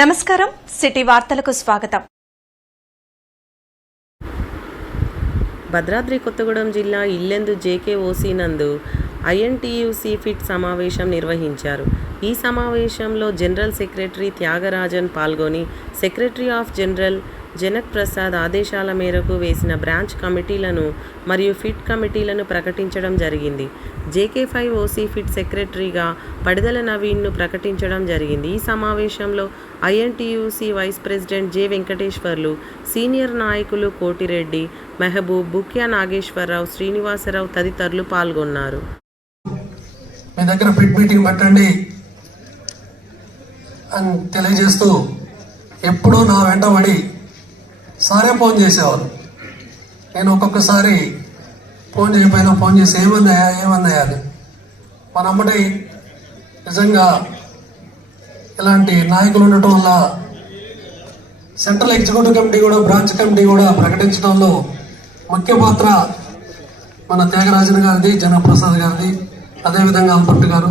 నమస్కారం సిటీ వార్తలకు స్వాగతం. భద్రాద్రి కొత్తగూడెం జిల్లా ఇల్లెందు జేకేఓసీ నందు ఐఎన్టీయూసీ ఫిట్ సమావేశం నిర్వహించారు. ఈ సమావేశంలో జనరల్ సెక్రటరీ త్యాగరాజన్ పాల్గొని secretary of general Janak Prasad ఆదేశాల మేరకు వేసిన బ్రాంచ్ కమిటీలను మరియు ఫిట్ కమిటీలను ప్రకటించడం జరిగింది. జేకే ఫైవ్ ఓసీ ఫిట్ సెక్రటరీగా పడిదల నవీన్ను ప్రకటించడం జరిగింది. ఈ సమావేశంలో INTUC vice president J Venkateswarlu senior నాయకులు కోటిరెడ్డి మెహబూబ్ బుక్యా నాగేశ్వరరావు శ్రీనివాసరావు తదితరులు పాల్గొన్నారు. మీ దగ్గర ఫిట్ మీటింగ్ పెట్టండి అని తెలియజేస్తూ ఎప్పుడూ నా వెంట పడి సారే ఫోన్ చేసేవాళ్ళు నేను ఒక్కొక్కసారి ఫోన్ చేయకపోయినా ఫోన్ చేసి ఏమన్నాయా ఏమన్నాయా అని. మన అమ్మటి నిజంగా ఇలాంటి నాయకులు ఉండటం వల్ల సెంట్రల్ ఎగ్జిక్యూటివ్ కమిటీ కూడా బ్రాంచ్ కమిటీ కూడా ప్రకటించడంలో ముఖ్య పాత్ర మన త్యాగరాజన్ గారిది జనప్రసాద్ గారిది అదేవిధంగా అంపట్టు గారు.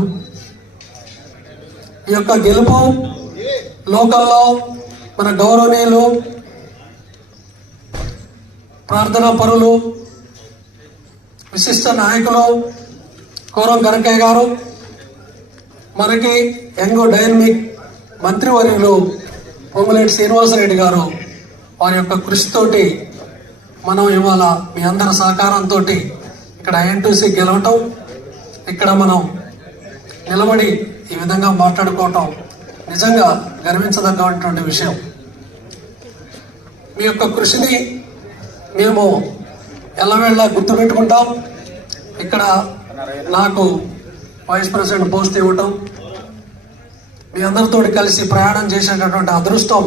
ఈ యొక్క గెలుపు లోకల్లో మన గౌరవనీయులు ప్రార్థనా పరులు విశిష్ట నాయకులు కోరం గరకయ్య గారు మనకి యంగో డైనమిక్ మంత్రివర్యులు పొంగులేటి శ్రీనివాసరెడ్డి గారు వారి యొక్క కృషితోటి మనం ఇవాళ మీ అందరి సహకారంతో ఇక్కడ ఐఎన్టీసీ గెలవటం ఇక్కడ మనం నిలబడి ఈ విధంగా మాట్లాడుకోవటం నిజంగా గర్వించదగ్గటువంటి విషయం. మీ యొక్క కృషిని మేము ఎల్లవేళ్ళ గుర్తుపెట్టుకుంటాం. ఇక్కడ నాకు వైస్ ప్రెసిడెంట్ పోస్ట్ ఇవ్వటం మీ అందరితో కలిసి ప్రయాణం చేసేటటువంటి అదృష్టం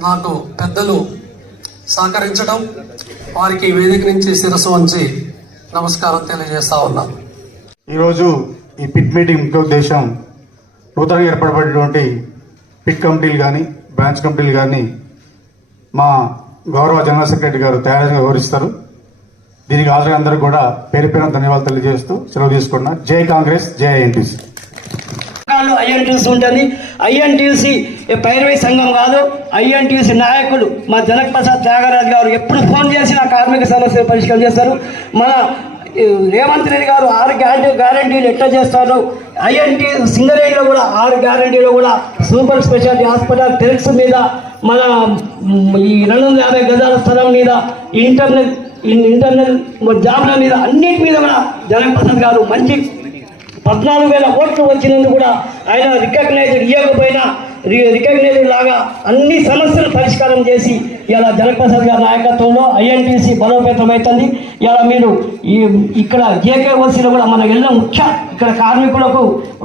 నాకు పెద్దలు సహకరించడం వారికి వేదిక నుంచి శిరస్సు వంచి నమస్కారం తెలియజేస్తా ఉన్నాను ఈరోజు ఈ పిట్ మీటింగ్ ముఖ్య ఉద్దేశం నూతనంగా ఏర్పడబడినటువంటి పిట్ కమిటీలు కానీ బ్రాంచ్ కమిటీలు కానీ మా గౌరవ జనరల్ సెక్రటరీ గారు తయారుగా వివరిస్తారు. దీనికి హాజరు అందరూ కూడా పేరు పేరు ధన్యవాదాలు తెలియజేస్తూ సెలవు తీసుకున్నా జై కాంగ్రెస్ జై ఐఎన్టీసీ. ఐఎన్టీసీ ఉంటుంది. ఐఎన్టీసీ పైరవీ సంఘం కాదు. ఐఎన్టీసీ నాయకులు మా జనక్ ప్రసాద్ త్యాగరాజ్ గారు ఎప్పుడు ఫోన్ చేసి నా కార్మిక సమస్యలు పరిష్కారం చేస్తారు. మన రేవంత్ రెడ్డి గారు ఆరు గ్యారంటీ గ్యారంటీలు ఎట్లా చేస్తారు? ఐఎన్టీ సింగరేణిలో కూడా ఆరు గ్యారంటీలో కూడా సూపర్ స్పెషాలిటీ హాస్పిటల్ టెల్స్ మీద మన ఈ రెండు వందల యాభై గజాల స్థలం మీద ఇంటర్నెట్ ఇంటర్నెట్ జాబ్ల మీద అన్నిటి మీద కూడా జగన్ ప్రసాద్ గారు మంచి పద్నాలుగు వేల ఓట్లు వచ్చినందుకు కూడా ఆయన రికగ్నైజ్డ్ ఇవ్వకపోయినా రికగ్నైజ్డ్ లాగా అన్ని సమస్యలు పరిష్కారం చేసి ఇలా జనప్రసాద్ గారి నాయకత్వంలో ఐఎన్టీసీ బలోపేతం అవుతుంది. ఇలా మీరు ఈ ఇక్కడ జేకేఓసీలో కూడా మన ఎన్నో ముఖ్య ఇక్కడ కార్మికులకు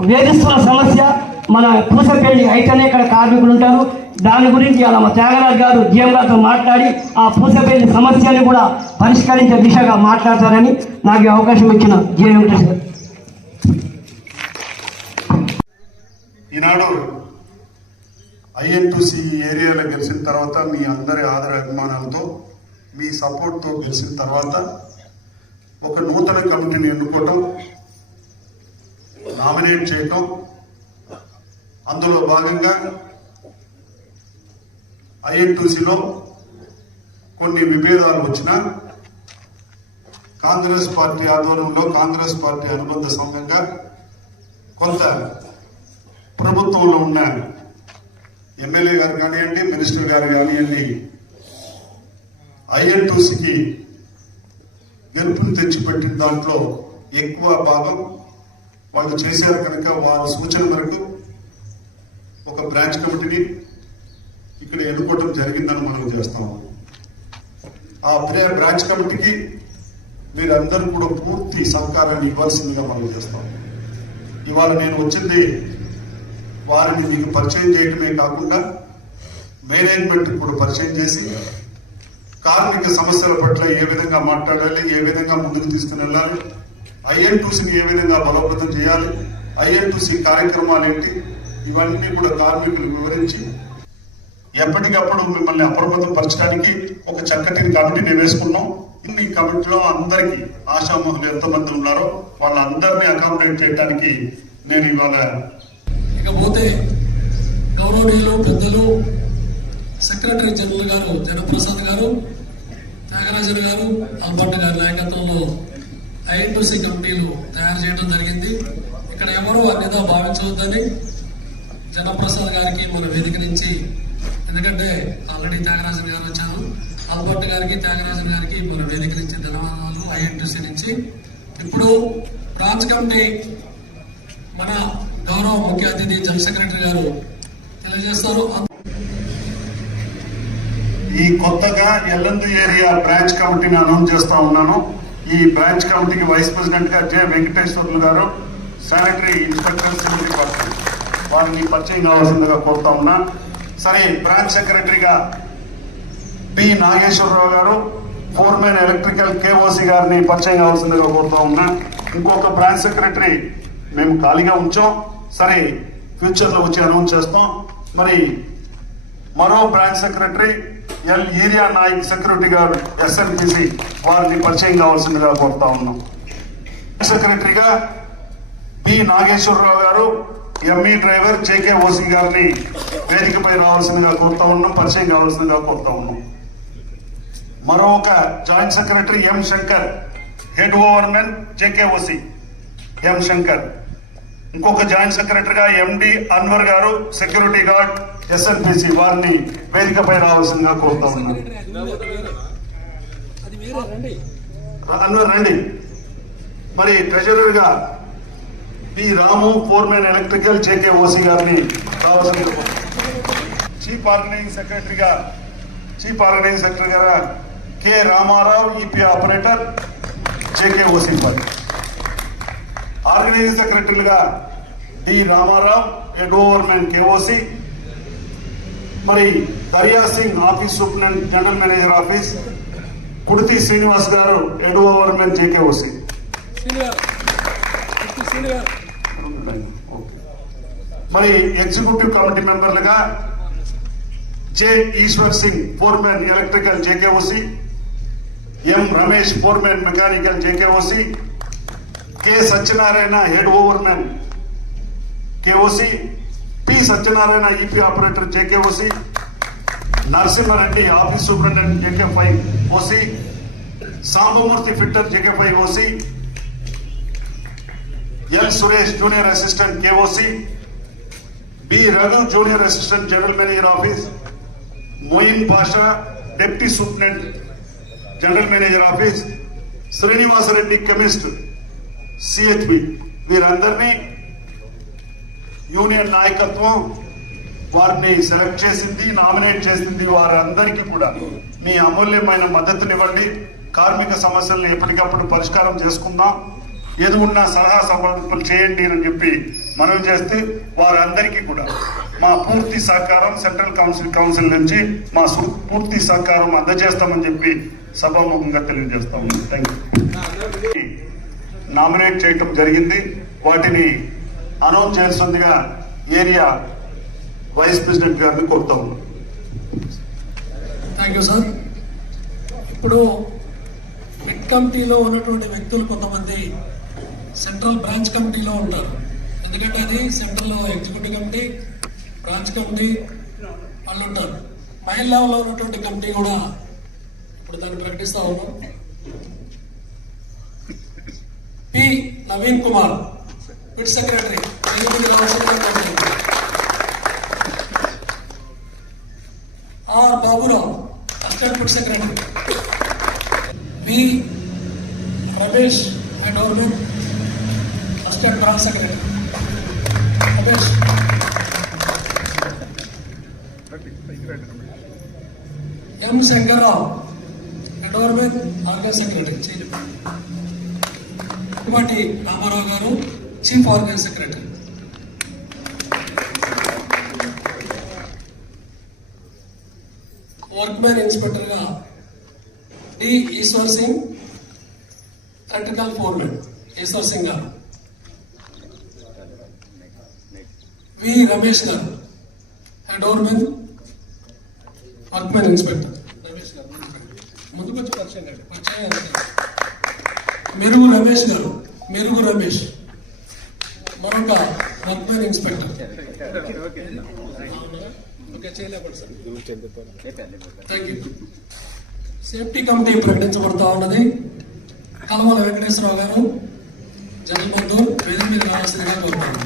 వేధిస్తున్న సమస్య మన పూసపల్లి అయితేనే ఇక్కడ కార్మికులు ఉంటారు. దాని గురించి అలా మా త్యాగరాజు గారు జీఎం గారితో మాట్లాడి ఆ పూసపేలి సమస్యని కూడా పరిష్కరించే దిశగా మాట్లాడతారని నాకు అవకాశం ఇచ్చిన జీఎం వెంకటేష్ గారు. ఈనాడు ఐఎన్టీసీ ఏరియాలో గెలిచిన తర్వాత మీ అందరి ఆదర అభిమానాలతో మీ సపోర్ట్తో గెలిచిన తర్వాత ఒక నూతన కమిటీని ఎన్నుకోవటం నామినేట్ చేయటం అందులో భాగంగా ఐఎన్టీసీలో కొన్ని విభేదాలు వచ్చినా కాంగ్రెస్ పార్టీ ఆధ్వర్యంలో కాంగ్రెస్ పార్టీ అనుబంధ సంఘంగా కొంత ప్రభుత్వంలో ఉన్న ఎమ్మెల్యే గారు కానివ్వండి మినిస్టర్ గారు కానివ్వండి ఐఎన్టీసీకి గెలుపుని తెచ్చిపెట్టిన దాంట్లో ఎక్కువ భాగం వాళ్ళు చేశారు కనుక వారి సూచన మేరకు ఒక బ్రాంచ్ కమిటీని ఇక్కడ ఎన్నుకోవటం జరిగిందని మనం చేస్తాం. ఆ బ్రా- బ్రాంచ్ కమిటీకి మీరందరూ కూడా పూర్తి సహకారాన్ని ఇవ్వాల్సిందిగా మనం చేస్తాం. ఇవాళ నేను వచ్చింది వారిని మీకు పరిచయం చేయటమే కాకుండా మేనేజ్మెంట్ కూడా పరిచయం చేసి కార్మిక సమస్యల పట్ల ఏ విధంగా మాట్లాడాలి ఏ విధంగా ముందుకు తీసుకుని వెళ్ళాలి ఐఎన్టీసీని ఏ విధంగా బలోపేతం చేయాలి ఐఎన్టీసీ కార్యక్రమాలు ఏంటి ఇవన్నీ కూడా కార్మికులు వివరించి ఎప్పటికప్పుడు మిమ్మల్ని అప్రమత్తం పరచడానికి ఒక చక్కటి కమిటీని వేసుకున్నాం. ఈ కమిటీలో అందరికీ ఆశామహులు ఎంతమంది ఉన్నారో వాళ్ళందరినీ అకామిడేట్ చేయడానికి నేను ఇవాళ ఇకపోతే గౌరవనీయులు పెద్దలు సెక్రటరీ జనరల్ గారు జనప్రసాద్ గారు త్యాగరాజన్ గారు అంబట్ గారి నాయకత్వంలో ఐఎన్టీసీ కమిటీలు తయారు చేయడం జరిగింది. ఇక్కడ ఎవరూ అన్నిదా భావించవద్దని జనప్రసాద్ గారికి మన వేదిక నుంచి ఎందుకంటే ఆల్రెడీ త్యాగరాజన్ గారు వచ్చారు. అల్బర్ట్ గారికి త్యాగరాజన్ గారికి మన వేదిక నుంచి ధన్యవాదాలు ఐఎన్టీసీ నుంచి. ఇప్పుడు బ్రాంచ్ కమిటీ మన గౌరవ ముఖ్య అతిథి జనరల్ సెక్రటరీ గారు తెలియజేస్తారు. ఈ కొత్తగా ఎల్లందు ఏరియా బ్రాంచ్ కమిటీని అనౌన్స్ చేస్తా ఉన్నాను. ఈ బ్రాంచ్ కమిటీకి వైస్ ప్రెసిడెంట్గా జె వెంకటేశ్వర్లు గారు శానిటరీ ఇన్స్పెక్టర్ సివిల్ డిపార్ట్మెంట్. వారిని పరిచయం కావాల్సిందిగా కోరుతా ఉన్నా. సరే బ్రాంచ్ సెక్రటరీగా పి నాగేశ్వరరావు గారు ఫోర్మెన్ ఎలక్ట్రికల్ కేఓసి గారిని పరిచయం కావాల్సిందిగా కోరుతా ఉన్నా. ఇంకొక బ్రాంచ్ సెక్రటరీ మేము ఖాళీగా ఉంచాం. సరే ఫ్యూచర్లో వచ్చి అనౌన్స్ చేస్తాం. మరి మరో branch secretary L area Naik security గారు ఎస్ఎన్పిసి వారిని పరిచయం కావాల్సిందిగా కోరుతా ఉన్నాం. సెక్రటరీగా పి నాగేశ్వరరావు గారు ఎంఈ డ్రైవర్ జేకే ఓసి గారిని వేదికపై రావాల్సిందిగా కోరుతా ఉన్నాం పరిచయం కావాల్సిందిగా కోరుతా ఉన్నాం. మరో ఒక joint secretary M Shankar head overman JK OC M Shankar. ఇంకొక జాయింట్ సెక్రటరీగా ఎండి అన్వర్ గారు సెక్యూరిటీ గార్డ్ ఎస్ఎన్పిసి వారిని వేదికపై రావాల్సిందిగా కోరుతా ఉన్నాను అన్వర్ రండి. మరి ట్రెజరర్గా P Ramu foreman electrical JK OC గారిని రావాల్సిందిగా చీఫ్ ఆర్గనైజింగ్ సెక్రటరీగా చీఫ్ ఆర్గనైజింగ్ గారు K Ramarao EP operator JK OC party organising సెక్రటరీలుగా D Ramarao head KOC మరి Dariya Singh office superintendent general manager office Kuditi Srinivas గారు హెడ్ ఓవర్మెన్ జేకేఓసి మరి executive committee మెంబర్లుగా J. Eshwar Singh foreman electrical JKOC M. Ramesh foreman mechanical JKOC K. Satyanarayana head overmen KOC P. Satyanarayana EP operator JKOC Narasimhareddy office superintendent JK five OC Sambamurthy fitter JK five OC L. Suresh junior assistant KOC B. Raghu junior assistant general manager office. Moin Pasha deputy superintendent general manager office. Srinivasareddy chemist CHB వీరందరినీ union నాయకత్వం వారిని select చేసింది nominate చేసింది వారందరికీ కూడా. మీ అమూల్యమైన మద్దతునివ్వండి. కార్మిక సమస్యలను ఎప్పటికప్పుడు పరిష్కారం చేసుకుందాం. ఏది ఉన్నా సలహా సవరణలు చేయండి అని చెప్పి మనం చేస్తే వారందరికీ కూడా మా పూర్తి సహకారం సెంట్రల్ కౌన్సిల్ కౌన్సిల్ నుంచి మా పూర్తి సహకారం అందజేస్తామని చెప్పి సభాముఖంగా తెలియజేస్తాము థ్యాంక్ యూ నామినేట్ చేయటం జరిగింది. వాటిని అనౌన్స్ చేస్తుందిగా ఏరియా వైస్ ప్రెసిడెంట్ గారిని కోరుతా ఉన్నాం. థ్యాంక్ యూ సార్ ఇప్పుడు మిడ్ కమిటీలో ఉన్నటువంటి వ్యక్తులు కొంతమంది సెంట్రల్ బ్రాంచ్ కమిటీలో ఉంటారు. ఎందుకంటే అది central executive committee branch committee వాళ్ళు ఉంటారు. మైల్ లెవెల్లో ఉన్నటువంటి కమిటీ కూడా ఇప్పుడు దాన్ని ప్రకటిస్తా ఉన్నాం. P Naveen Kumar mid secretary. And organize secretary ఇవాటి రామారావు గారు chief organise secretary. Workmen ఇన్స్పెక్టర్గా D Eshwar Singh electrical foreman Eshwar Singh గారు. వి రమేష్ గారు హెడ్ వర్క్మెన్ ఇన్స్పెక్టర్. ముందుకు వచ్చి పరిచయం పరిచయం మెరుగు రమేష్ గారు మెరుగు రమేష్. మరొక workmen inspector. Okay sir. Thank you safety committee ప్రకటించబడతా ఉన్నది. కలమల వెంకటేశ్వరరావు గారు జనబంధు వేదిక మీద రావాల్సిందిగా కోరుతున్నాను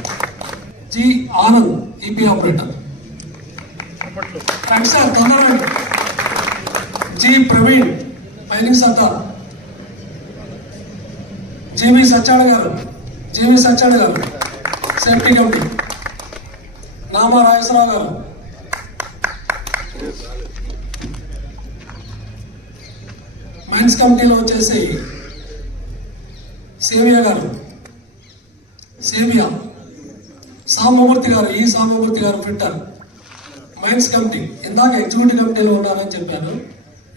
G. Anand EP operator thanks sir తొందరగా జి ప్రవీణ్ పైనింగ్ సర్దార్ జీవి సత్యాడ గారు జీవి సత్యాడ గారు సేఫ్టీ కమిటీ నామా రాజేశ్వరరావు గారు. మైన్స్ కమిటీలో వచ్చేసి సేవియా గారు సేవియా సామమూర్తి గారు ఈ సాంబమూర్తి గారు ఫిట్టర్. మైన్స్ కమిటీ ఇందాక ఎగ్జిక్యూటివ్ కమిటీలో ఉన్నారని చెప్పాను.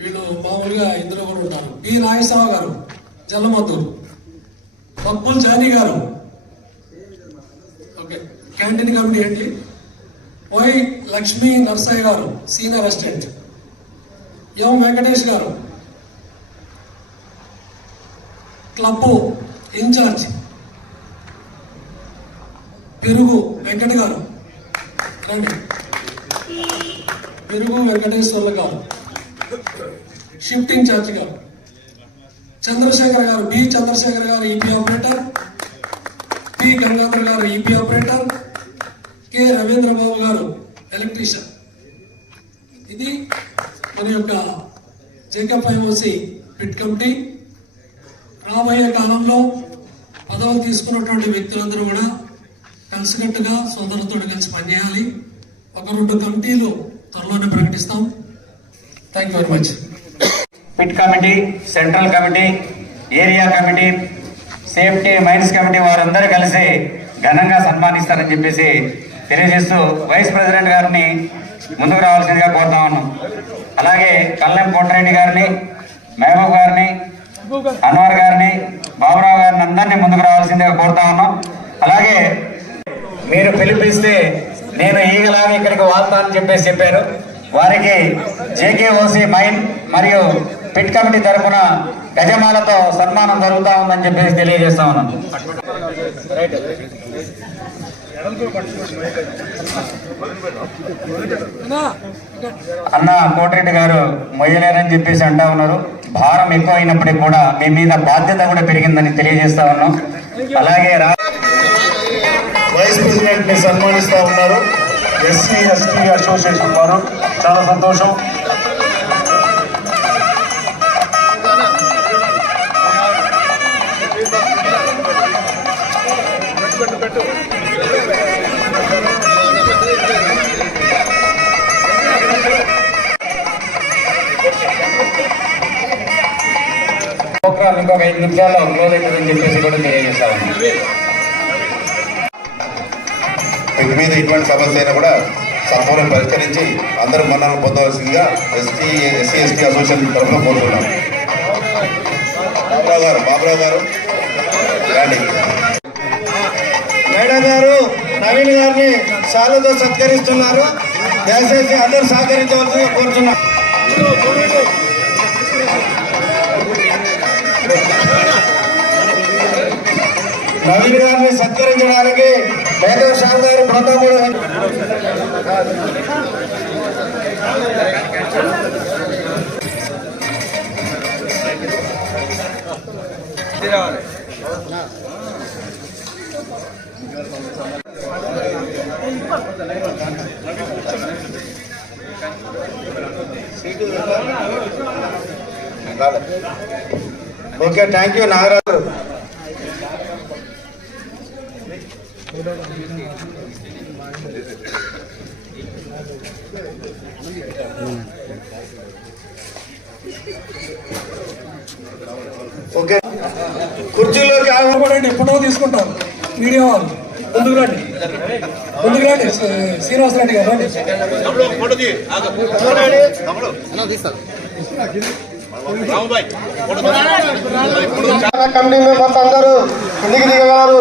వీళ్ళు మామూలుగా ఇందులో కూడా ఉన్నారు ఈ నాగేశ్వరరావు గారు జల్లమద్దూరు. మక్బుల్ చాని గారు. ఓకే. క్యాంటీన్ కమిటీ ఏంటి? వై లక్ష్మీ నర్సయ్య గారు సీనియర్ అసిస్టెంట్. ఎం వెంకటేష్ గారు. Club in charge. పెరుగు వెంకట గారు. రండి. పెరుగు వెంకటేశ్వర్లు గారు. షిఫ్టింగ్ ఇన్ఛార్జ్ గారు చంద్రశేఖర్ గారు బి. చంద్రశేఖర్ గారు ఈపీ ఆపరేటర్ పి గంగాధర్ గారు EP operator K Ravindra Babu గారు ఎలక్ట్రీషియన్ ఇది మన యొక్క జేకప్ ఐఓసి పిట్ కమిటీ రాబోయే కాలంలో పదవులు తీసుకున్నటువంటి వ్యక్తులందరూ కూడా కలిసికట్టుగా సోదరులతో కలిసి పనిచేయాలి. ఒక రెండు కమిటీలు త్వరలోనే ప్రకటిస్తాం. Thank you very much pit committee central committee area committee safety mines committee వారందరూ కలిసి ఘనంగా సన్మానిస్తారని చెప్పేసి తెలియజేస్తూ వైస్ ప్రెసిడెంట్ గారిని ముందుకు రావాల్సిందిగా కోరుతా అలాగే కల్లెం కోటరెడ్డి గారిని మహబూబ్ గారిని అన్వర్ గారిని బాబురావు గారిని అందరినీ ముందుకు రావాల్సిందిగా కోరుతా ఉన్నాం అలాగే మీరు పిలిపిస్తే నేను ఈగలాగా ఇక్కడికి వాళ్తానని చెప్పేసి చెప్పారు. వారికి జేకేఓసి మైన్ మరియు పిట్ కమిటీ తరఫున గజమాలతో సన్మానం జరుగుతూ ఉందని చెప్పేసి తెలియజేస్తా ఉన్నాను అన్న కోటిరెడ్డి గారు మొయ్యలేరని చెప్పేసి అంటా ఉన్నారు. భారం ఎక్కువ అయినప్పటికీ కూడా మీ మీద బాధ్యత కూడా పెరిగిందని తెలియజేస్తా ఉన్నాం. అలాగే రా వైస్ ప్రెసిడెంట్ని సన్మానిస్తా ఉన్నారు. ఎస్సీ ఎస్టీ అసోసియేషన్ వారు. చాలా సంతోషం ప్రోగ్రామ్ ఇంకొక ఐదు నిమిషాల్లో క్లోజ్ అవుతుందని చెప్పేసి కూడా తెలియజేస్తా ఉన్నాం వీటి మీద ఇటువంటి సమస్య అయినా కూడా సంపూర్ణ పరిష్కరించి అందరూ మన్నలు పొందవలసిందిగా ఎస్టీ ఎస్సీ ఎస్టీ అసోసియేషన్ తరఫున కోరుతున్నాం బాబురావు గారు బాబురావు గారు. రండి. మేడం గారు నవీన్ గారిని శాలతో సత్కరిస్తున్నారు. దయచేసి అందరూ సహకరించవలసిందిగా కోరుతున్నారు నవీన్ గారిని సత్కరించడానికి మేఘవ్ షా గారు బృందం ఓకే థ్యాంక్ యూ నాగరాజు. కుర్చీలోకి ఆగు. పడండి ఎప్పుడో తీసుకుంటాం. వీడియో వాళ్ళు ముందుకు రండి. ముందుకు రండి. శ్రీనివాస రెడ్డి గారు రండి. కమిటీ మెంబర్స్ అందరూ కిందికి దిగగలరు.